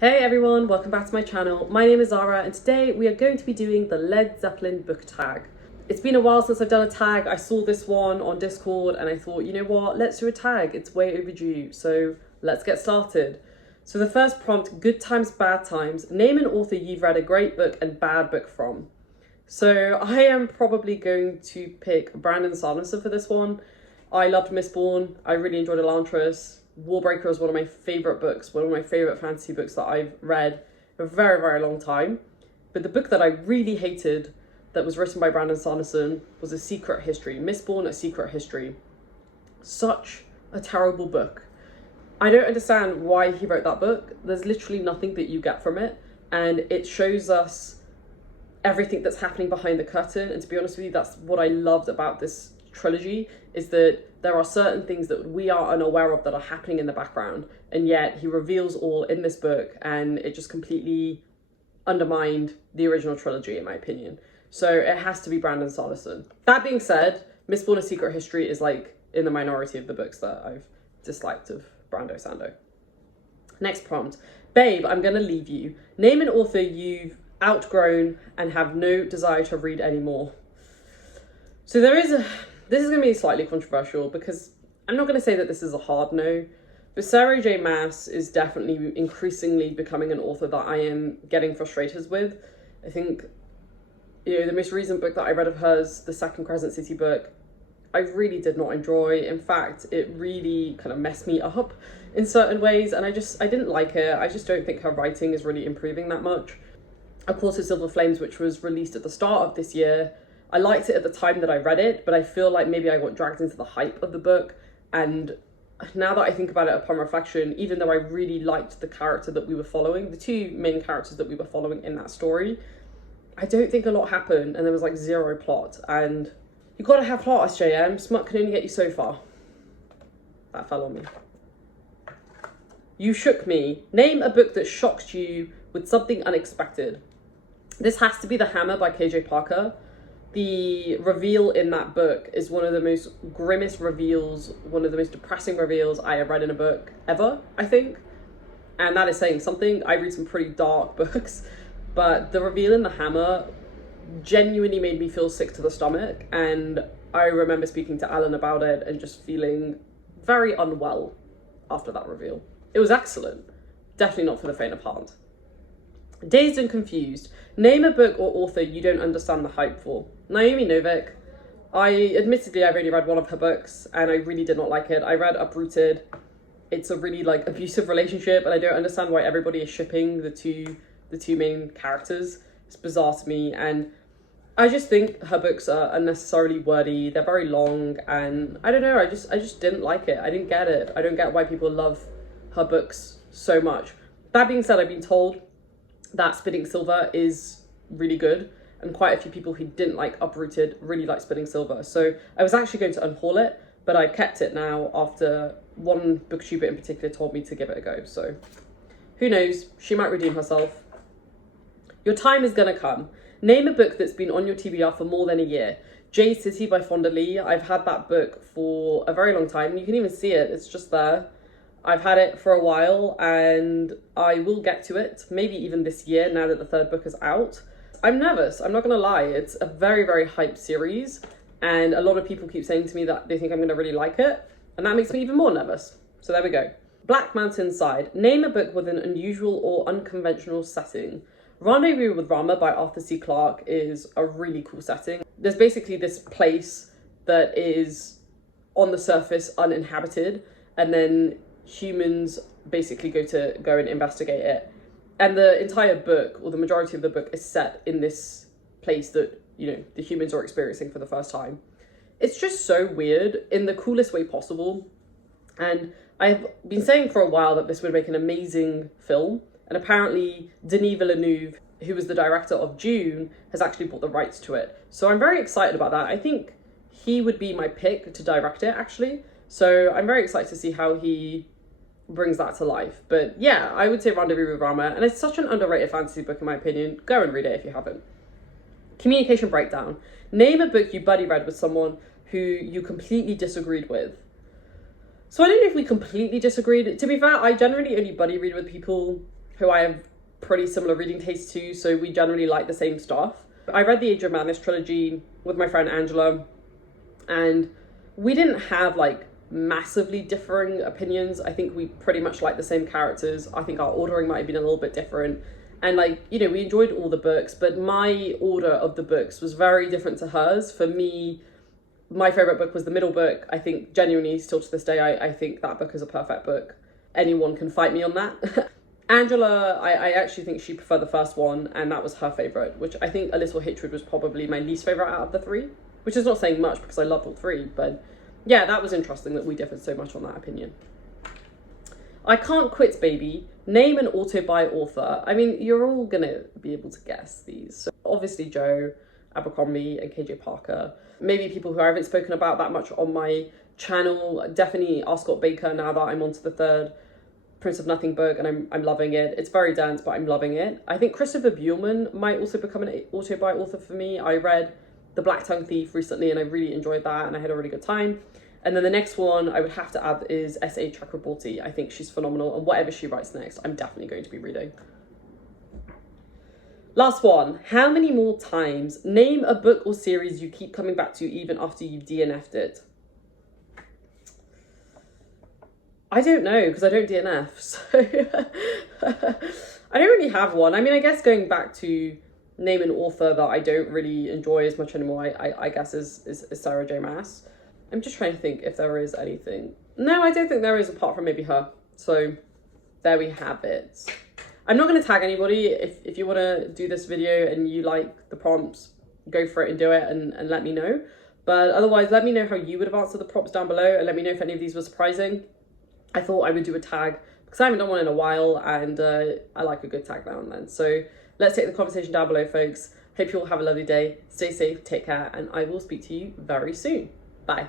Hey everyone, welcome back to my channel. My name is Zara and today we are going to be doing the Led Zeppelin Book Tag. It's been a while since I've done a tag. I saw this one on Discord and I thought, you know what, let's do a tag. It's way overdue, so let's get started. So the first prompt, good times, bad times. Name an author you've read a great book and bad book from. So I am probably going to pick Brandon Sanderson for this one. I loved Mistborn. I really enjoyed Elantris. Warbreaker is one of my favourite books, one of my favourite fantasy books that I've read for a very, very long time. But the book that I really hated that was written by Brandon Sanderson was A Secret History. Mistborn, A Secret History. Such a terrible book. I don't understand why he wrote that book. There's literally nothing that you get from it. And it shows us everything that's happening behind the curtain. And to be honest with you, that's what I loved about this trilogy, is that there are certain things that we are unaware of that are happening in the background, and yet he reveals all in this book, and it just completely undermined the original trilogy in my opinion. So it has to be Brandon Sanderson. That being said, Mistborn: A Secret History is like in the minority of the books that I've disliked of Brando Sando. Next prompt. Babe, I'm gonna leave you. Name an author you've outgrown and have no desire to read anymore. So this is going to be slightly controversial because I'm not going to say that this is a hard no, but Sarah J. Maas is definitely increasingly becoming an author that I am getting frustrated with. I think, the most recent book that I read of hers, the second Crescent City book, I really did not enjoy. In fact, it really kind of messed me up in certain ways, and I didn't like it. I just don't think her writing is really improving that much. A Course of Silver Flames, which was released at the start of this year, I liked it at the time that I read it, but I feel like maybe I got dragged into the hype of the book. And now that I think about it upon reflection, even though I really liked the character that we were following, the two main characters that we were following in that story, I don't think a lot happened, and there was like zero plot. And you gotta have plot, SJM. Smut can only get you so far. That fell on me. You shook me. Name a book that shocked you with something unexpected. This has to be The Hammer by KJ Parker. The reveal in that book is one of the most grimmest reveals, one of the most depressing reveals I have read in a book ever, I think. And that is saying something. I read some pretty dark books, but the reveal in The Hammer genuinely made me feel sick to the stomach. And I remember speaking to Alan about it and just feeling very unwell after that reveal. It was excellent. Definitely not for the faint of heart. Dazed and Confused. Name a book or author you don't understand the hype for. Naomi Novik. Admittedly, I've only read one of her books and I really did not like it. I read Uprooted. It's a really abusive relationship and I don't understand why everybody is shipping the two main characters. It's bizarre to me, and I just think her books are unnecessarily wordy. They're very long and I don't know, I just didn't like it. I didn't get it. I don't get why people love her books so much. That being said, I've been told that Spitting Silver is really good, and quite a few people who didn't like Uprooted really like Spitting Silver. So I was actually going to unhaul it, but I kept it now after one booktuber in particular told me to give it a go. So who knows, she might redeem herself. Your Time Is Gonna Come. Name a book that's been on your TBR for more than a year. Jade City by Fonda Lee. I've had that book for a very long time. You can even see it, it's just there. I've had it for a while and I will get to it, maybe even this year now that the third book is out. I'm nervous, I'm not gonna lie. It's a very, very hyped series and a lot of people keep saying to me that they think I'm gonna really like it, and that makes me even more nervous. So there we go. Black Mountain Side. Name a book with an unusual or unconventional setting. Rendezvous with Rama by Arthur C. Clarke is a really cool setting. There's basically this place that is on the surface uninhabited, and then humans basically go and investigate it, and the entire book, or the majority of the book, is set in this place that the humans are experiencing for the first time. It's just so weird in the coolest way possible, and I've been saying for a while that this would make an amazing film, and apparently Denis Villeneuve, who was the director of Dune, has actually bought the rights to it. So I'm very excited about that. I think he would be my pick to direct it, actually. So I'm very excited to see how he brings that to life. But yeah, I would say Rendezvous with Rama, and it's such an underrated fantasy book in my opinion. Go and read it if you haven't. Communication Breakdown. Name a book you buddy read with someone who you completely disagreed with. So I don't know if we completely disagreed. To be fair, I generally only buddy read with people who I have pretty similar reading tastes to, so we generally like the same stuff. I read the Age of Madness trilogy with my friend Angela, and we didn't have like massively differing opinions. I think we pretty much like the same characters. I think our ordering might have been a little bit different. And like, you know, we enjoyed all the books, but my order of the books was very different to hers. For me, my favorite book was the middle book. I think genuinely, still to this day, I think that book is a perfect book. Anyone can fight me on that. Angela, I actually think she preferred the first one, and that was her favorite, which I think A Little Hatred was probably my least favorite out of the three, which is not saying much because I loved all three, but yeah, that was interesting that we differed so much on that opinion. I Can't Quit Baby. Name an auto-buy author. I mean, you're all gonna be able to guess these. So obviously Joe Abercrombie and KJ Parker. Maybe people who I haven't spoken about that much on my channel. Definitely R. Scott Baker, now that I'm on to the third Prince of Nothing book, and I'm loving it. It's very dense, but I'm loving it. I think Christopher Buehlman might also become an auto-buy author for me. I read The Black Tongue Thief recently, and I really enjoyed that, and I had a really good time. And then the next one I would have to add is S.A. Chakraborty. I think she's phenomenal, and whatever she writes next, I'm definitely going to be reading. Last one. How many more times? Name a book or series you keep coming back to even after you've DNF'd it. I don't know, because I don't DNF, so I don't really have one. I mean, I guess going back to name an author that I don't really enjoy as much anymore, I guess is Sarah J. Maas. I'm just trying to think if there is anything. No, I don't think there is, apart from maybe her. So there we have it. I'm not going to tag anybody. If you want to do this video and you like the prompts, go for it and do it and let me know. But otherwise, let me know how you would have answered the prompts down below, and let me know if any of these were surprising. I thought I would do a tag because I haven't done one in a while, and I like a good tag now and then. So let's take the conversation down below, folks. Hope you all have a lovely day. Stay safe, take care, and I will speak to you very soon. Bye.